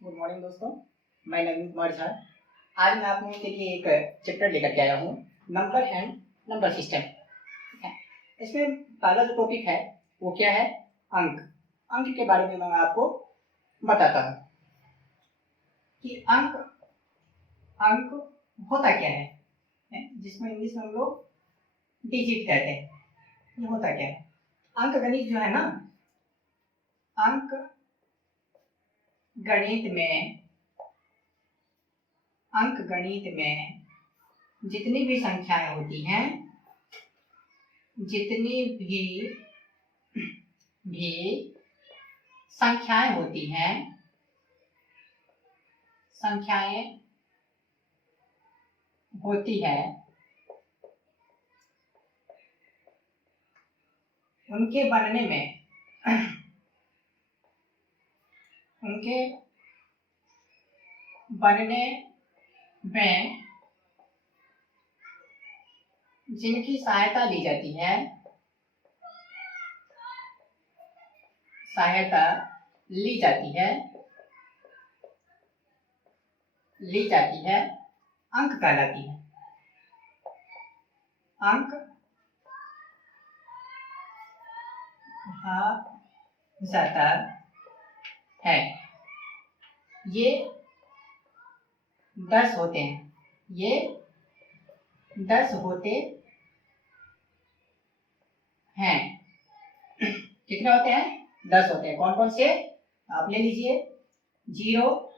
Good morning दोस्तों, मैं नवीन कुमार झा। आज मैं आप लोगों के लिए एक चैप्टर लेकर के आया हूँ, नंबर एंड नंबर सिस्टम। ठीक है, इसमें पहला जो टॉपिक है वो क्या है? अंक। अंक के बारे में मैं आपको बताता हूँ कि अंक अंक होता क्या है, जिसमें इंग्लिश में हम लोग डिजिट कहते हैं। ये होता क्या है? अंक गणित जो है ना, अंक गणित में जितनी भी संख्याएं होती हैं, जितनी भी संख्याएं होती हैं, उनके बनने में जिनकी सहायता ली जाती है, अंक कहलाती है। अंक जाता है। ये 10 होते हैं। कितने होते हैं? 10 होते हैं। कौन कौन से? आप ले लीजिए। 0,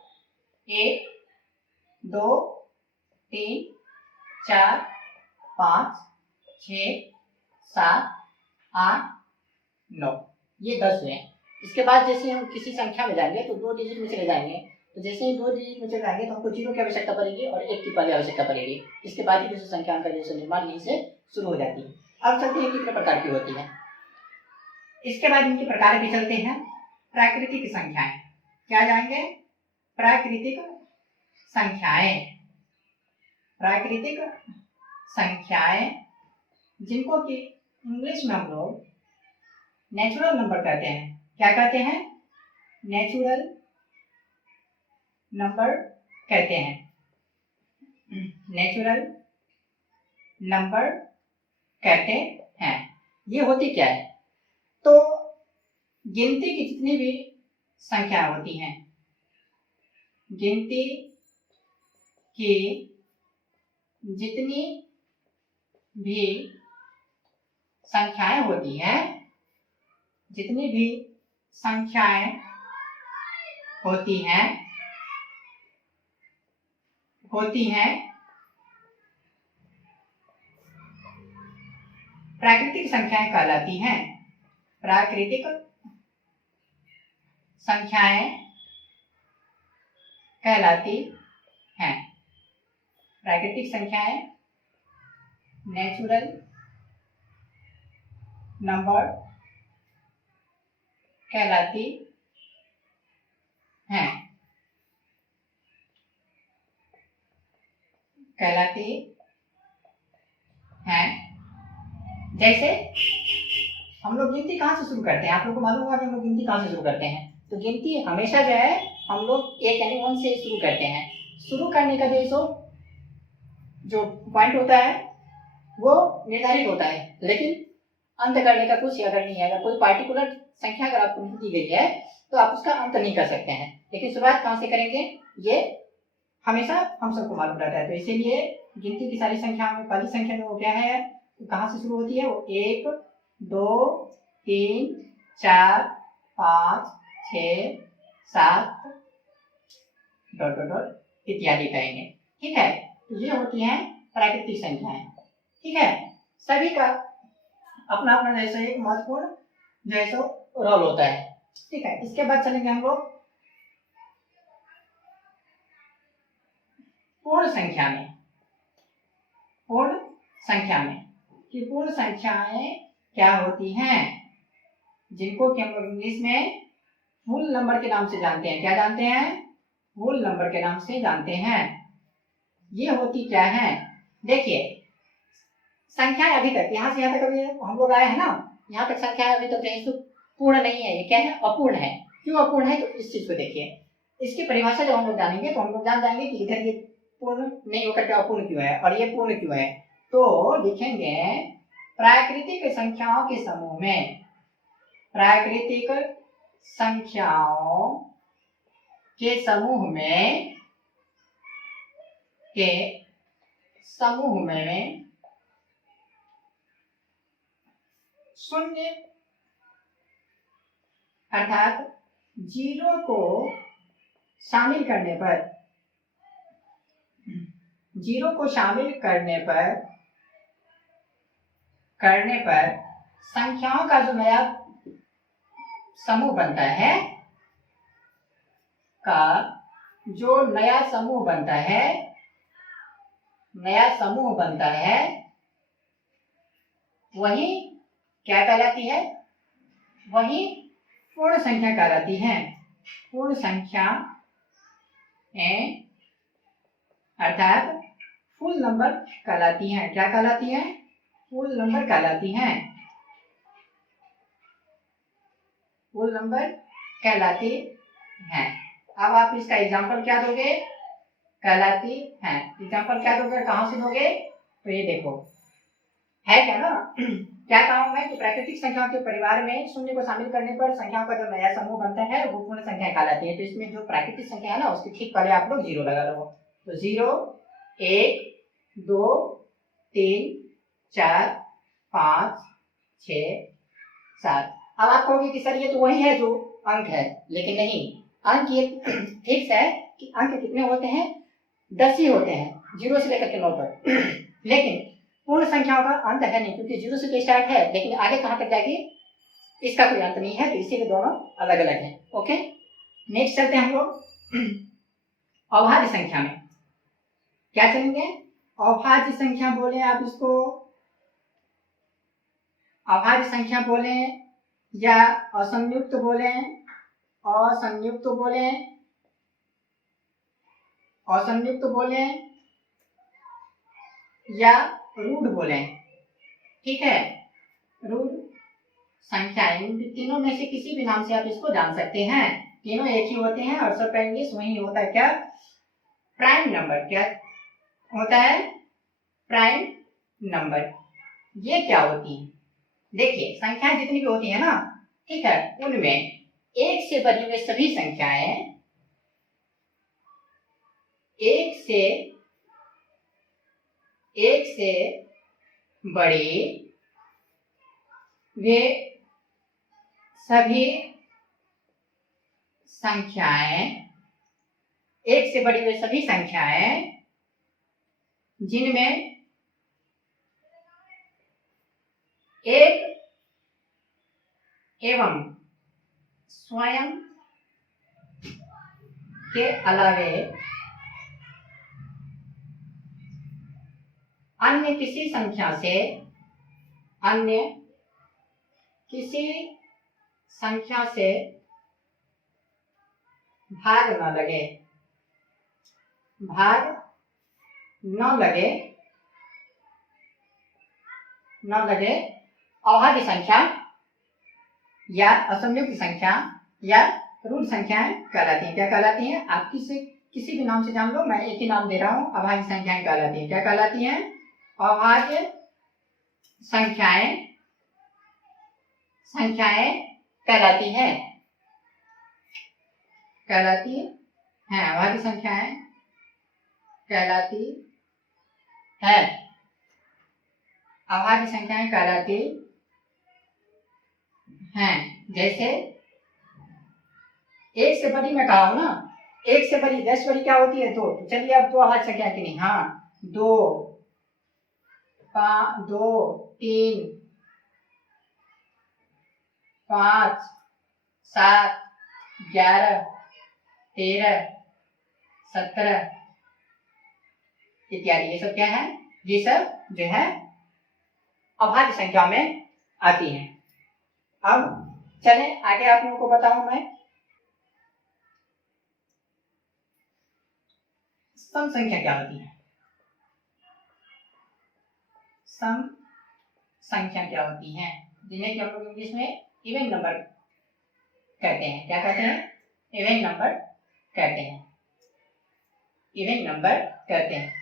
1, 2, 3, 4, 5, 6, 7, 8, 9, ये 10 हुए। इसके बाद जैसे हम किसी संख्या में जाएंगे तो 2 डिजिट में चले जाएंगे। तो जैसे ही 2 डिजिट में चले जाएंगे तो हमको 0 की आवश्यकता पड़ेगी और 1 की पहले आवश्यकता पड़ेगी। इसके बाद ही दूसरी संख्या का जैसे निर्माण यहीं से शुरू हो जाती है। अब चलते हैं कितने प्रकार की होती है। इसके बाद इनके प्रकार भी चलते हैं। प्राकृतिक संख्याएं। क्या जाएंगे? प्राकृतिक संख्याएं, जिनको कि इंग्लिश में हम लोग नेचुरल नंबर कहते हैं। क्या कहते हैं? नेचुरल नंबर कहते हैं। ये होती क्या है? तो गिनती की जितनी भी संख्या होती हैं, जितनी भी संख्याएं होती हैं प्राकृतिक संख्याएं कहलाती हैं। प्राकृतिक संख्याएं नेचुरल नंबर कहलाती हैं। जैसे हम लोग गिनती कहाँ से शुरू करते हैं? आप लोग को मालूम होगा कि हम लोग गिनती कहाँ से शुरू करते हैं। तो गिनती हमेशा जो है हम लोग 1 यानी 1 से शुरू करते हैं। शुरू करने का जो पॉइंट होता है वो निर्धारित होता है, लेकिन अंत करने का कुछ अगर नहीं है। अगर कोई पार्टिकुलर संख्या अगर आपको नहीं दी गई है तो आप उसका अंत नहीं कर सकते हैं, लेकिन शुरुआत कहाँ से करेंगे ये हमेशा हम सबको मालूम रहता है। तो इसीलिए गिनती की सारी संख्याओं में पहली संख्या जो क्या है, तो कहाँ से शुरू होती है? वो 1, 2, 3, 4, 5, 6, 7 डॉट डॉट डॉट इत्यादि कहेंगे। ठीक है, तो ये होती हैं प्राकृतिक संख्याएं। ठीक है, सभी का अपना अपना जैसा एक महत्वपूर्ण जैसा रोल होता है। ठीक है, इसके बाद चलेंगे हम लोग पूर्ण संख्या में कि पूर्ण संख्याएं क्या होती हैं, जिनको कि हम लोग इंग्लिश में फुल नंबर के नाम से जानते हैं। क्या जानते हैं? फुल नंबर के नाम से जानते हैं। ये होती क्या है? देखिए, संख्याएं अभी तक यहाँ से यहाँ तक अभी हम लोग आए हैं ना, यहाँ तक संख्याएं अभी तक तो पूर्ण नहीं है। ये क्या है? अपूर्ण है। क्यों अपूर्ण है? तो इस चीज को देखिए। इसकी परिभाषा जब हम लोग जानेंगे तो हम लोग जान जाएंगे कि इधर ये पूर्ण नहीं होकर के अपूर्ण क्यों है और ये पूर्ण क्यों है। तो लिखेंगे प्राकृतिक संख्याओं के समूह में, प्राकृतिक संख्याओं के समूह में शून्य अर्थात जीरो को शामिल करने पर, जीरो को शामिल करने पर संख्याओं का जो नया समूह बनता है, वही क्या कहलाती है, वही पूर्ण संख्या कहलाती है। पूर्ण संख्या अर्थात फुल नंबर कहलाती हैं। क्या कहलाती है? फुल नंबर कहलाती हैं। फुल नंबर कहलाती हैं। अब आप इसका एग्जाम्पल क्या दोगे? कहलाती हैं। एग्जाम्पल क्या दोगे, कहां से दोगे? तो ये देखो है क्या ना क्या कहा मैं कि प्राकृतिक संख्याओं के परिवार में शून्य को शामिल करने पर संख्याओं का जो नया समूह बनता है वो पूर्ण संख्या कहलाती है। तो इसमें जो प्राकृतिक संख्या है ना उसके ठीक पहले आप लोग जीरो लगा लो। तो 0 1 2 3 4 5 6 7। अब आप कहोगे कि सर ये तो वही है जो अंक है, लेकिन नहीं, अंक ये फिक्स है कि अंक कितने होते हैं? 10 ही होते हैं, 0 से लेकर के 9 तक। लेकिन पूर्ण संख्याओं का अंत है नहीं, क्योंकि 0 से तो स्टार्ट है लेकिन आगे कहां तक जाएगी इसका कोई अंत नहीं है, तो इसीलिए दोनों अलग अलग हैं। ओके, नेक्स्ट चलते हैं हम लोग अभाज्य संख्या में। क्या चलेंगे? अभाज्य संख्या बोले आप इसको, अभाज्य संख्या बोले या असंयुक्त बोले, असंयुक्त बोले, असंयुक्त बोले या रूढ़ बोले। ठीक है, रूढ़ संख्या, इन तीनों में से किसी भी नाम से आप इसको जान सकते हैं। तीनों एक ही होते हैं और सबका इंग्लिश वही होता है। क्या? Prime number. क्या होता है? Prime number. ये क्या होती है? देखिए, संख्याएं जितनी भी होती है ना, ठीक है, उनमें एक से बनी हुई सभी संख्याएं, एक से बड़ी वे सभी संख्याएं, एक से बड़ी वे सभी संख्याएं जिनमें एक एवं स्वयं के अलावे अन्य किसी संख्या से भाग न लगे, अभाज्य संख्या या असंयुक्त संख्या या रूढ़ संख्याएं कहलाती हैं। क्या कहलाती हैं? आप किसी भी नाम से जान लो, मैं एक ही नाम दे रहा हूं, अभाज्य संख्याएं कहलाती हैं। क्या कहलाती हैं? अभाज्य संख्याएं कहलाती हैं, अभाज्य संख्याएं कहलाती है, अभाज्य संख्याएं कहलाती हैं। जैसे एक से बड़ी मैं कहा हूं ना, एक से बड़ी 10 बड़ी क्या होती है? 2। तो चलिए अब 2 अभाज्य संख्या की नहीं, हाँ, 2 3 5 7 11 13 17 इत्यादि। ये सब क्या है? ये सब जो है अभाज्य संख्या में आती हैं। अब चलें आगे, आप लोगों को बताऊं मैं सम संख्या क्या होती है। सम संख्या क्या होती है, जिन्हें कि हम लोग इंग्लिश में इवन नंबर कहते हैं। क्या कहते हैं? इवन नंबर कहते हैं, इवन नंबर कहते हैं।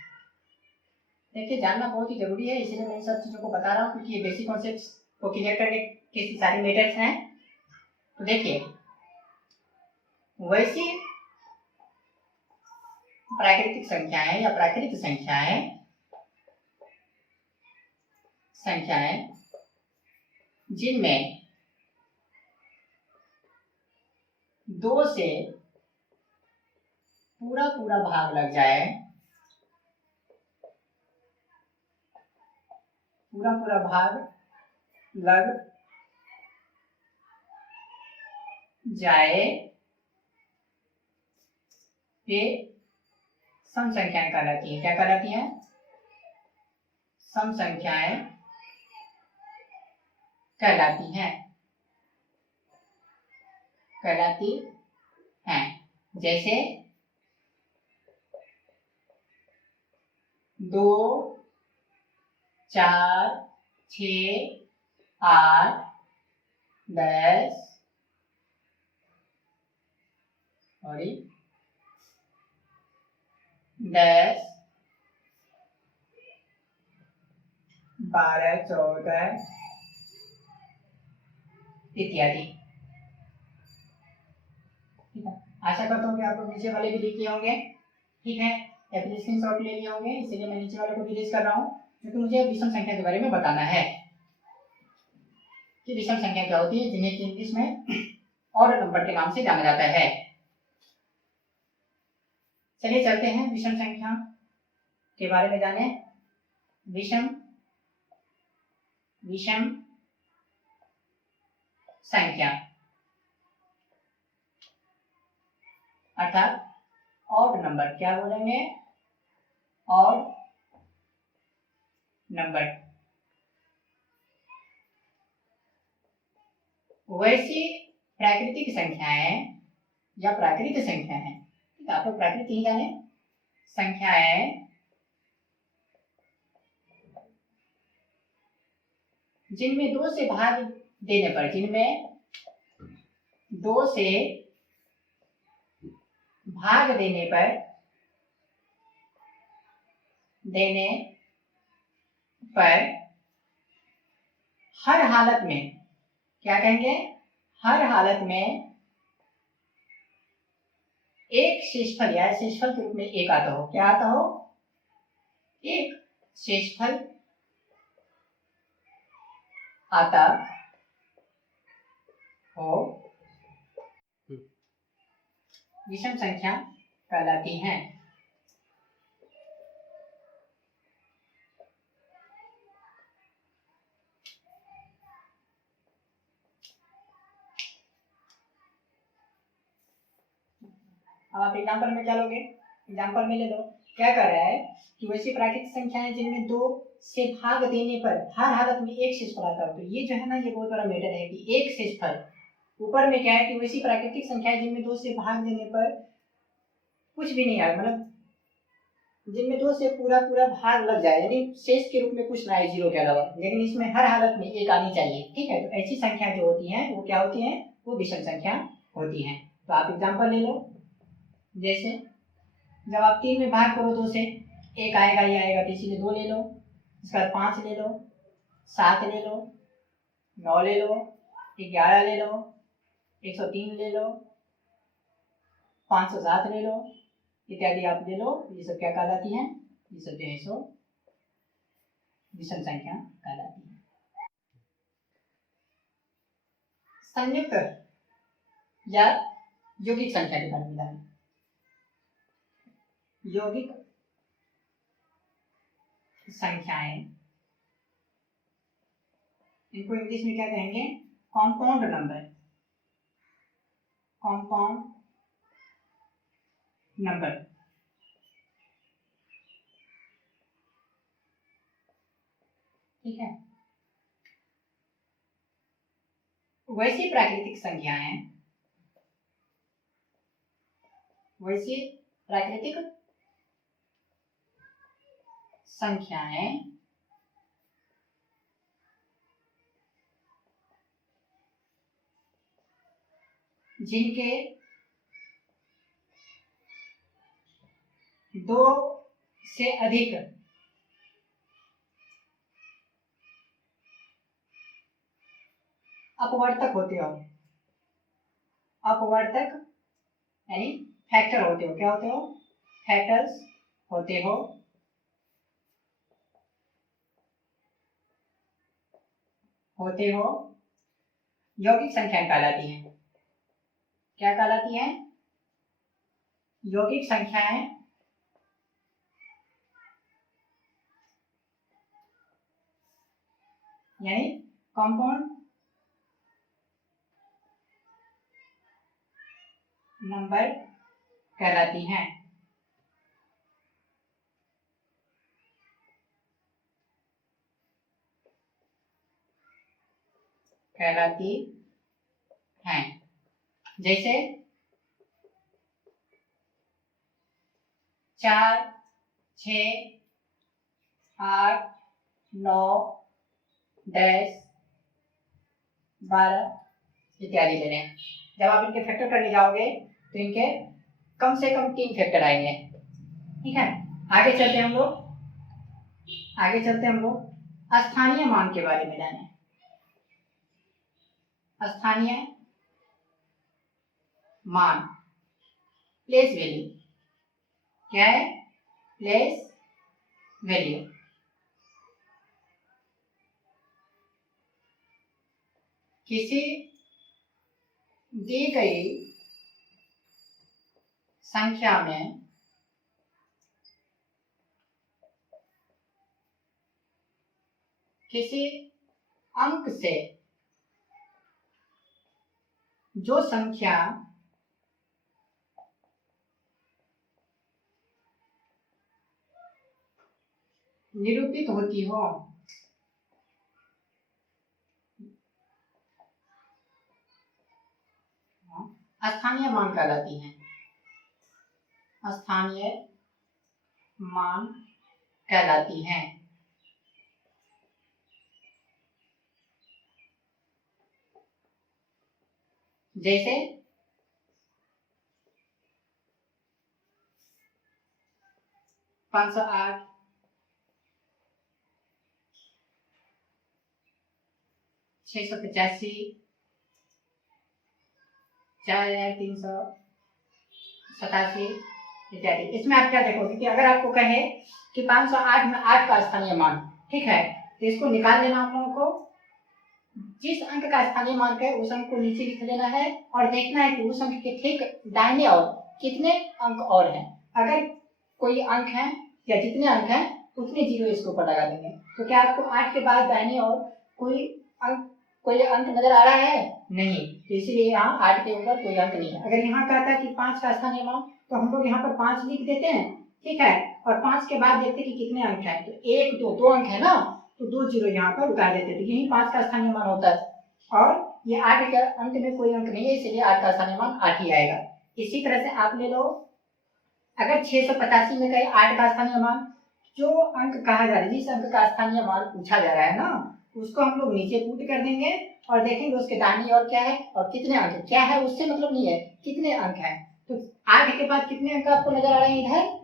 देखिए जानना बहुत ही जरूरी है, इसलिए मैं इन सब चीज़ों को बता रहा हूँ, क्योंकि ये बेसिक कॉन्सेप्ट्स को क्लियर करके किसी सारे मेथड्स हैं। तो देखिए वैसी प्राकृतिक संख्याएं या प्राकृत संख्याएं जिनमें 2 से पूरा पूरा भाग लग जाए, पूरा पूरा भाग लग जाए, वे सम संख्याएं कहलाती हैं। क्या कहलाती हैं? सम संख्याएं कहलाती हैं, कहलाती हैं। जैसे 2, 4, 6, 8, 10 और 10, 12, 14 इत्यादि। ठीक है, आशा करता हूँ कि आप लोग नीचे वाले भी लिख लिए होंगे। ठीक है, या फिर स्क्रीनशॉट ले लिए होंगे, इसलिए मैं नीचे वाले को भी लिस्ट कर रहा हूँ, क्योंकि मुझे विषम संख्या के बारे में बताना है कि विषम संख्या क्या होती है, जिन्हें इंग्लिश में ऑड नंबर के नाम से जाना जाता है। चलिए चलते हैं विषम संख्या के बारे में जाने। विषम संख्या अर्थात ऑड नंबर। क्या बोलेंगे? Odd number. वैसी प्राकृतिक संख्याएं या प्राकृत संख्याएं, आप लोग प्राकृत ही जाने, संख्याएं जिनमें 2 से भाग देने पर, जिनमें 2 से भाग देने पर हर हालत में, क्या कहेंगे? हर हालत में एक शेषफल या शेषफल के रूप में एक आता हो। क्या आता हो? एक शेषफल आता हो, विषम संख्या कहलाती हैं। अब आप एग्जाम्पल में क्या लोगे? एग्जाम्पल में ले लो, क्या कर रहा है कि वैसी प्राकृतिक संख्याएं जिनमें 2 से भाग देने पर हर हालत में एक शेषफल आता हो। तो ये जो है ना, ये बहुत बड़ा मैटर है कि एक शेषफल। ऊपर में क्या है कि वैसी प्राकृतिक संख्याएं जिनमें 2 से भाग देने पर कुछ भी नहीं आए, मतलब जिनमें 2 से पूरा पूरा भाग लग जाए, यानी शेष के रूप में कुछ ना आए, 0 के अलावा, लेकिन इसमें हर हालत में एक आनी चाहिए। ठीक है, तो ऐसी संख्या जो होती हैं वो क्या होती हैं? वो विषम संख्या होती हैं। तो आप एग्जाम्पल ले लो, जैसे जब आप 3 में भाग करो 2 से, एक आएगा, ये आएगा, तो इसीलिए 2 ले लो। इसके बाद 5 ले लो, 7 ले लो, 9 ले लो, 11 ले लो, 103 ले लो, 507 ले लो, इत्यादि आप ले लो। ये सब क्या कहलाती हैं? ये सब जो है सो विषम संख्या कहलाती है। संयुक्त या यौगिक संख्या के बारे में जानें। यौगिक संख्याएं, इनको इंग्लिश में क्या कहेंगे? Compound number. Compound number. ठीक है, वैसी प्राकृतिक संख्याएं, वैसी प्राकृतिक संख्याएं जिनके दो से अधिक अपवर्तक होते हो, अपवर्तक यानी फैक्टर होते हो, क्या होते हो, फैक्टर्स होते हो, यौगिक संख्या कहलाती हैं। क्या कहलाती हैं, यौगिक संख्याएं यानी कंपाउंड नंबर कहलाती हैं। कहलाती हैं जैसे 4, 6, 8, 9, 10, 12 इत्यादि ले लें। जब आप इनके फैक्टर करने जाओगे तो इनके कम से कम 3 फैक्टर आएंगे। ठीक है, आगे चलते हम लोग स्थानीय मान के बारे में जाने। स्थानीय मान, प्लेस वैल्यू, क्या है, प्लेस वैल्यू। किसी दी गई संख्या में किसी अंक से जो संख्या निरूपित होती हो, स्थानीय मान कहलाती हैं। स्थानीय मान कहलाती हैं। जैसे 508, 685, 4387 इत्यादि। इसमें आप क्या देखोगे कि अगर आपको कहे कि 508 में 8 का स्थानीय मान, ठीक है, तो इसको निकाल लेना आप लोगों को। जिस अंक का स्थानीय मान है उस अंक को नीचे लिख लेना है और देखना है कि उस अंक के ठीक दाहिने ओर कितने अंक और हैं। अगर कोई अंक है या जितने अंक हैं उतने जीरो इसके ऊपर लगा देंगे। तो क्या आपको 8 के बाद दाहिने ओर कोई अंक नजर आ रहा है? नहीं, तो इसीलिए यहाँ 8 के ऊपर कोई अंक नहीं है। अगर यहाँ कहता है कि 5 का स्थानीय मान, तो हम लोग यहाँ पर 5 लिख देते हैं, ठीक है, और 5 के बाद देखते हैं कि कितने अंक हैं। तो 1 2 2 अंक है ना, तो 2 जीरो यहाँ पर उतार देते थे। यही 5 का स्थानीय मान होता है और ये 8 के अंक में कोई अंक नहीं है, इसलिए 8 का स्थानीय मान 8 ही आएगा। इसी तरह से आप ले लो, अगर 685 में कहे 8 का स्थानीय मान, जो अंक कहा जा रहा है, जिस अंक का स्थानीय मान पूछा जा रहा है ना, उसको हम लोग नीचे पुट कर देंगे और देखेंगे उसके दाहिनी ओर क्या है और कितने अंक क्या है, उससे मतलब नहीं है, कितने अंक हैं। तो 8 के बाद कितने अंक आपको नजर आ रहे हैं? इधर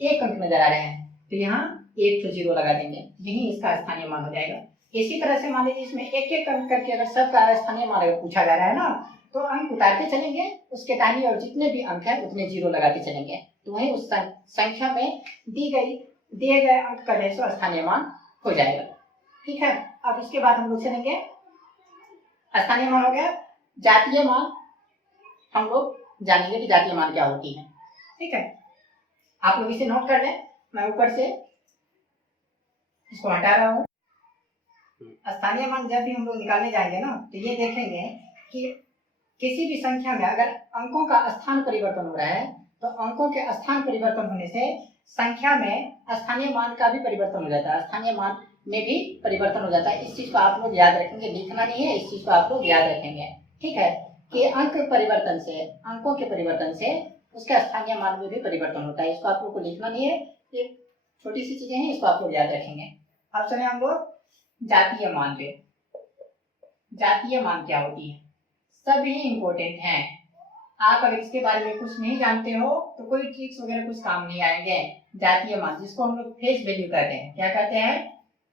1 अंक नजर आ रहे हैं, तो यहाँ 1 तो जीरो लगा देंगे, यही इसका स्थानीय मान हो जाएगा। इसी तरह से मान लीजिए इसमें एक एक अंक करके अगर सबका स्थानीय मान अगर पूछा जा रहा है ना, तो अंक उतारते चलेंगे, उसके दाहिनी ओर जितने भी अंक हैं उतने जीरो लगाते चलेंगे, तो वही उस संख्या में दिए गए अंक का जो स्थानीय मान हो जाएगा। ठीक है, अब इसके बाद हम लोग चलेंगे, स्थानीय मान हो गया, जातीय मान हम लोग जानेंगे कि जातीय मान क्या होती है। ठीक है, आप लोग इसे नोट कर लें, मैं ऊपर से इसको हटा रहा हूँ। स्थानीय मान जब भी हम लोग निकालने जाएंगे ना, तो ये देखेंगे कि किसी भी संख्या में अगर अंकों का स्थान परिवर्तन हो रहा है, तो अंकों के स्थान परिवर्तन होने से संख्या में स्थानीय मान का भी परिवर्तन हो जाता है, स्थानीय मान में भी परिवर्तन हो जाता है। इस चीज को आप लोग याद रखेंगे, लिखना नहीं है, इस चीज को आप लोग याद रखेंगे। ठीक है, कि अंक परिवर्तन से, अंकों के परिवर्तन से उसके स्थानीय मान में भी परिवर्तन होता है। इसको आप लोग को लिखना नहीं है, ये छोटी सी चीजें हैं, इसको आप लोग याद रखेंगे। अब चले हम लोग जातीय मान पे। जातीय मान क्या होती है? सभी इंपॉर्टेंट हैं, आप अगर इसके बारे में कुछ नहीं जानते हो तो कोई ट्रिक्स वगैरह कुछ काम नहीं आएंगे। जातीय मान जिसको हम लोग फेस वैल्यू कहते हैं, क्या कहते हैं,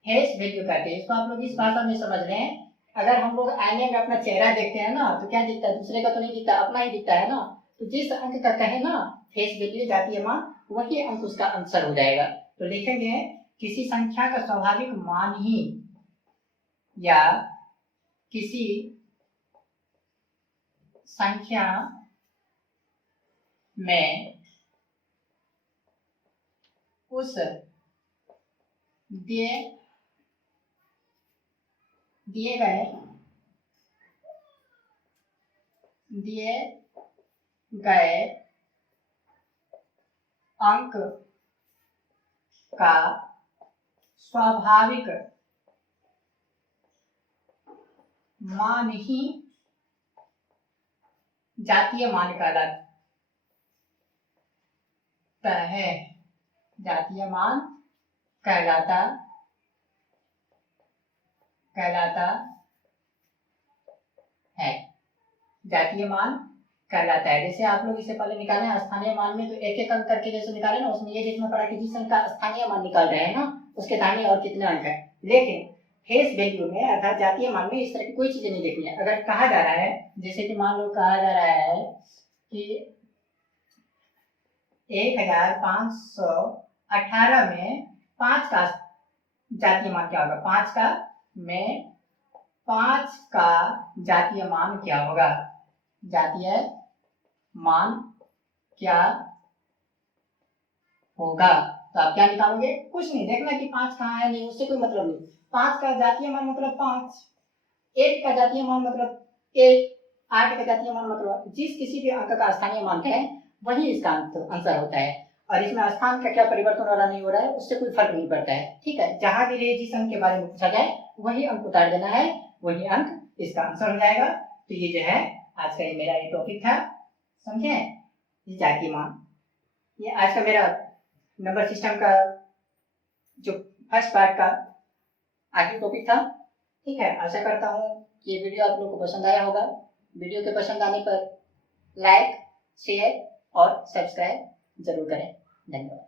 फेस वैल्यू कहते हैं। इसको आप लोग इस भाषा में समझ रहे हैं। अगर हम लोग आईने में अपना चेहरा देखते हैं ना तो क्या दिखता है, दूसरे का तो नहीं दिखता, अपना ही दिखता है ना। तो जिस अंक का कहे ना फेस वैल्यू जातीय मान, वही अंक उसका आंसर हो जाएगा। तो लिखेंगे किसी संख्या का स्वाभाविक मान ही या किसी संख्या में उस दिए गए अंक का स्वाभाविक मान ही जातीय मान कहलाता है। जातीय मान कहलाता है। जातीय मान कहलाता है। जैसे आप लोग इसे पहले निकाले स्थानीय मान में, तो एक एक अंक करके जैसे निकाले ना, उसमें ये देखना पड़ा कि जिस अंक का स्थानीय मान निकाल रहे हैं ना उसके दाहिने और कितने अंक है। लेकिन फेस वैल्यू में अर्थात जातीय मान में इस तरह की कोई चीजें नहीं देखनी है। अगर कहा जा रहा है, जैसे कि मान लो कहा जा रहा है कि 1518 में 5 का जातीय मान क्या होगा, 5 का जातीय मान क्या होगा, जातीय मान क्या होगा। तो आप क्या निकालोगे, कुछ नहीं देखना कि 5 कहाँ है, नहीं, उससे कोई मतलब नहीं। 5 का जातीय मान मतलब 5, 1 का जातीय मान मतलब 1, 8 का जातीय मान मतलब जिस किसी भी अंक का स्थानीय मान है वही इसका आंसर होता है। और इसमें स्थान का क्या परिवर्तन हो रहा नहीं हो रहा है उससे कोई फर्क नहीं पड़ता है। ठीक है, जहां भी रहे जिस अंक के बारे में पूछा जाए वही अंक उतार देना है, वही अंक इसका आंसर हो जाएगा। तो ये जो है आज का ये मेरा ये टॉपिक था, समझे, ये जातीय मान। ये आज का मेरा नंबर सिस्टम का जो फर्स्ट पार्ट का आखिरी टॉपिक था। ठीक है, आशा करता हूँ ये वीडियो आप लोगों को पसंद आया होगा। वीडियो के पसंद आने पर लाइक, शेयर और सब्सक्राइब जरूर करें। धन्यवाद।